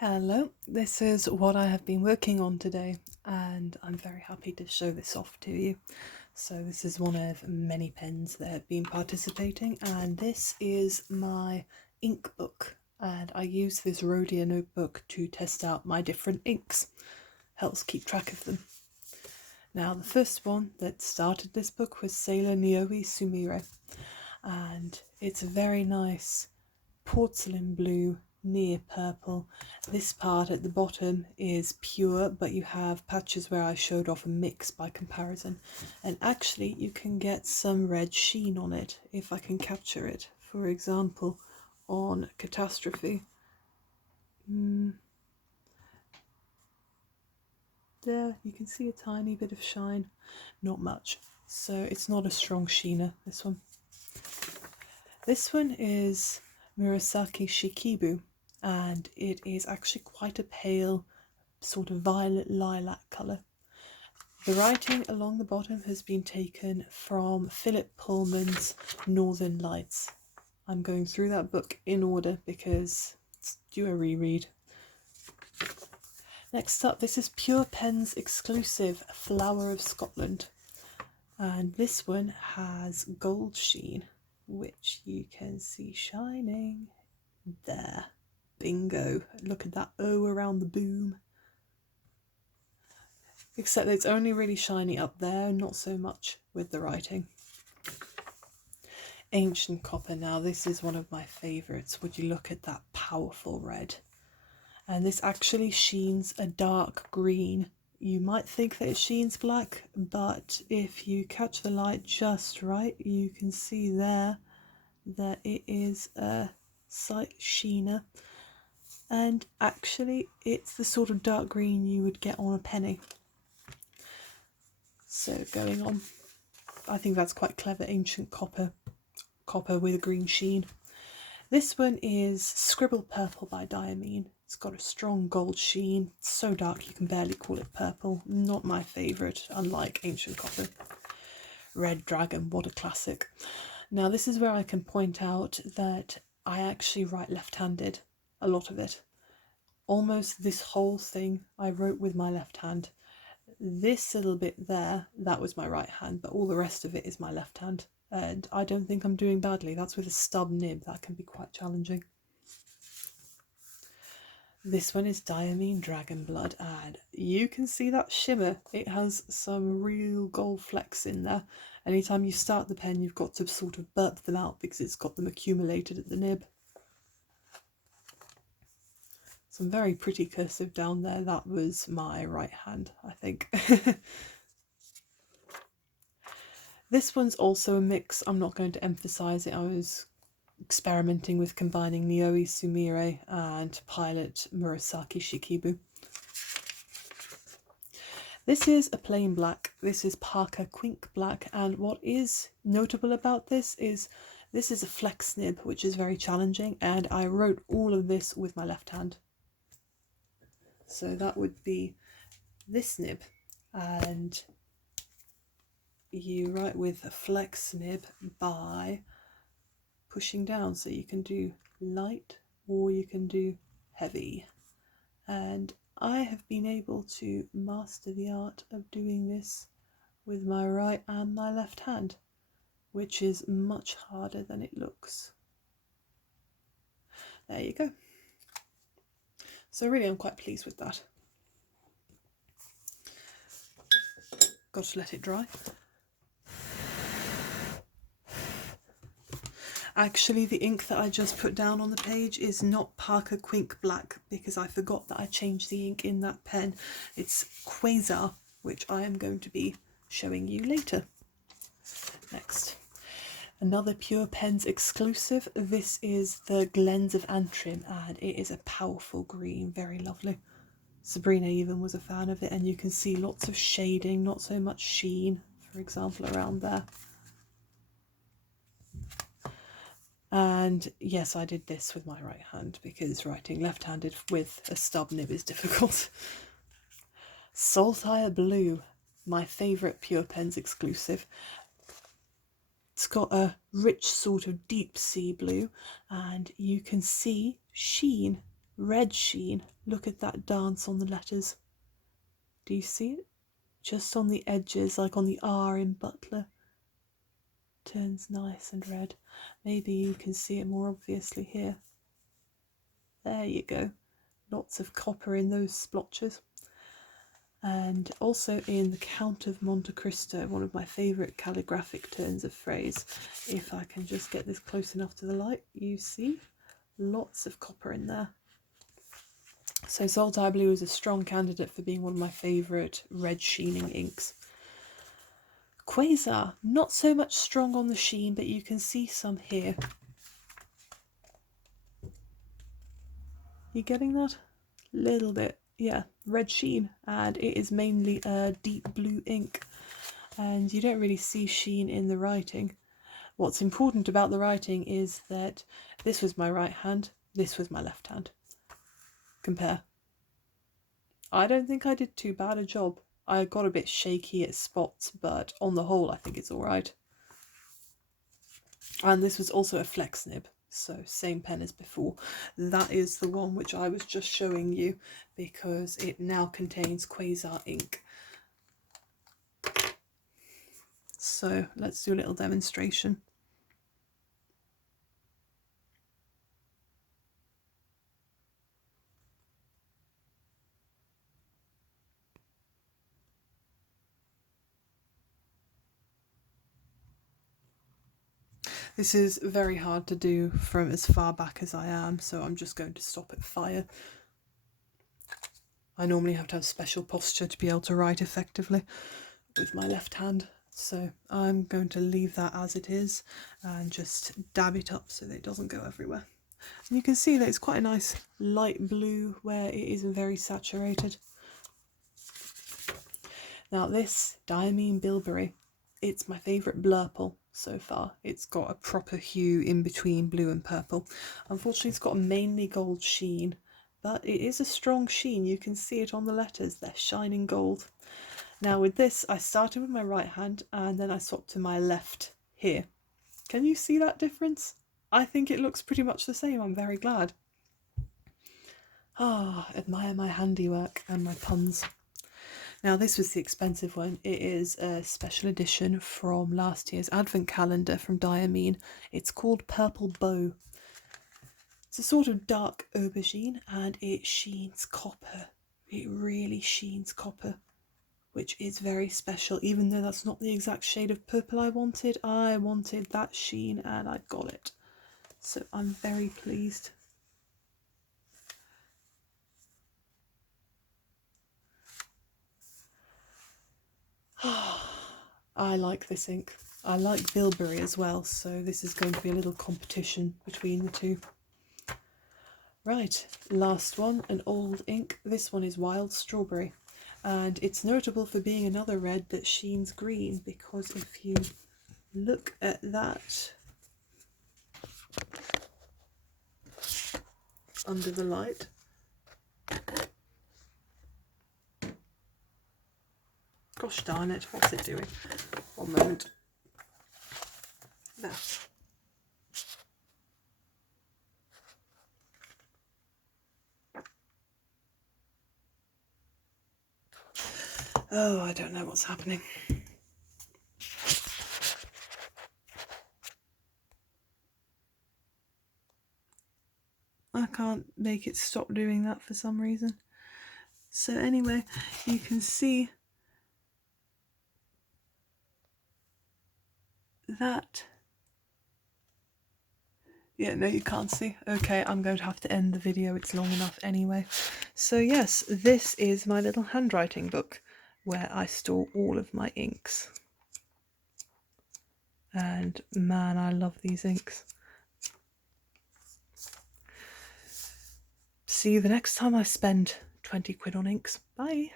Hello, this is what I have been working on today, and I'm very happy to show this off to you. So this is one of many pens that have been participating, and this is my ink book, and I use this Rhodia notebook to test out my different inks. Helps keep track of them. Now the first one that started this book was Sailor Nioi Sumire, and it's a very nice porcelain blue, near purple. This part at the bottom is pure, but you have patches where I showed off a mix by comparison, and actually you can get some red sheen on it if I can capture it. For example, on Catastrophe, there you can see a tiny bit of shine, not much, so it's not a strong sheener, this one. This one is Murasaki Shikibu, and it is actually quite a pale sort of violet lilac colour. The writing along the bottom has been taken from Philip Pullman's Northern Lights. I'm going through that book in order because it's due a reread. Next up, this is Pure Pen's exclusive Flower of Scotland, and this one has gold sheen, which you can see shining there. Bingo! Look at that O around the boom. Except that it's only really shiny up there, not so much with the writing. Ancient Copper. Now this is one of my favourites. Would you look at that powerful red? And this actually sheens a dark green. You might think that it sheens black, but if you catch the light just right, you can see there that it is a slight sheener. And actually it's the sort of dark green you would get on a penny. So going on, I think that's quite clever. Ancient copper with a green sheen. This one is Scribble Purple by Diamine. It's got a strong gold sheen. It's so dark you can barely call it purple. Not my favourite, unlike Ancient Copper. Red Dragon, what a classic. Now this is where I can point out that I actually write left-handed, a lot of it. Almost this whole thing I wrote with my left hand. This little bit there, that was my right hand, but all the rest of it is my left hand. And I don't think I'm doing badly. That's with a stub nib, that can be quite challenging. This one is Diamine Dragon Blood, and you can see that shimmer. It has some real gold flecks in there. Anytime you start the pen, you've got to sort of burp them out because it's got them accumulated at the nib. Some very pretty cursive down there. That was my right hand, I think. This one's also a mix. I'm not going to emphasise it. I was experimenting with combining Nioi Sumire and Pilot Murasaki Shikibu. This is a plain black. This is Parker Quink black, and what is notable about this is a flex nib, which is very challenging, and I wrote all of this with my left hand. So that would be this nib, and you write with a flex nib by pushing down, so you can do light or you can do heavy, and I have been able to master the art of doing this with my right and my left hand, which is much harder than it looks. There you go. So really I'm quite pleased with that. Got to let it dry. Actually, the ink that I just put down on the page is not Parker Quink Black because I forgot that I changed the ink in that pen. It's Quasar, which I am going to be showing you later. Next, another Pure Pens exclusive. This is the Glens of Antrim, and it is a powerful green, very lovely. Sabrina even was a fan of it, and you can see lots of shading, not so much sheen, for example, around there. And yes, I did this with my right hand because writing left-handed with a stub nib is difficult. Saltire Blue, my favourite Pure Pens exclusive. It's got a rich sort of deep sea blue, and you can see sheen red sheen. Look at that dance on the letters. Do you see it? Just on the edges, like on the R in Butler. Turns nice and red. Maybe you can see it more obviously here. There you go. Lots of copper in those splotches. And also in the Count of Monte Cristo, one of my favourite calligraphic turns of phrase. If I can just get this close enough to the light, you see lots of copper in there. So Saltire Blue is a strong candidate for being one of my favourite red sheening inks. Quasar, not so much strong on the sheen, but you can see some here. You getting that? Little bit, yeah, red sheen, and it is mainly a deep blue ink, and you don't really see sheen in the writing. What's important about the writing is that this was my right hand, this was my left hand. Compare. I don't think I did too bad a job. I got a bit shaky at spots, but on the whole I think it's alright. And this was also a flex nib, so same pen as before. That is the one which I was just showing you because it now contains Quasar ink. So let's do a little demonstration. This is very hard to do from as far back as I am, so I'm just going to stop at fire. I normally have to have special posture to be able to write effectively with my left hand, so I'm going to leave that as it is and just dab it up so that it doesn't go everywhere. And you can see that it's quite a nice light blue where it isn't very saturated. Now this Diamine Bilberry, it's my favourite blurple so far. It's got a proper hue in between blue and purple. Unfortunately it's got a mainly gold sheen, but it is a strong sheen. You can see it on the letters, they're shining gold. Now with this I started with my right hand and then I swapped to my left here. Can you see that difference? I think it looks pretty much the same. I'm very glad. Admire my handiwork and my puns. Now this was the expensive one. It is a special edition from last year's advent calendar from Diamine. It's called Purple Bow. It's a sort of dark aubergine and it sheens copper. It really sheens copper, which is very special. Even though that's not the exact shade of purple I wanted that sheen and I got it. So I'm very pleased. I like this ink. I like Bilberry as well, so this is going to be a little competition between the two. Right, last one, an old ink. This one is Wild Strawberry, and it's notable for being another red that sheens green, because if you look at that under the light, gosh darn it, what's it doing? One moment. There. Oh, I don't know what's happening. I can't make it stop doing that for some reason. So anyway, you can see that. Yeah, no, you can't see. Okay, I'm going to have to end the video. It's long enough anyway. So yes, this is my little handwriting book where I store all of my inks. And man, I love these inks. See you the next time I spend 20 quid on inks. Bye.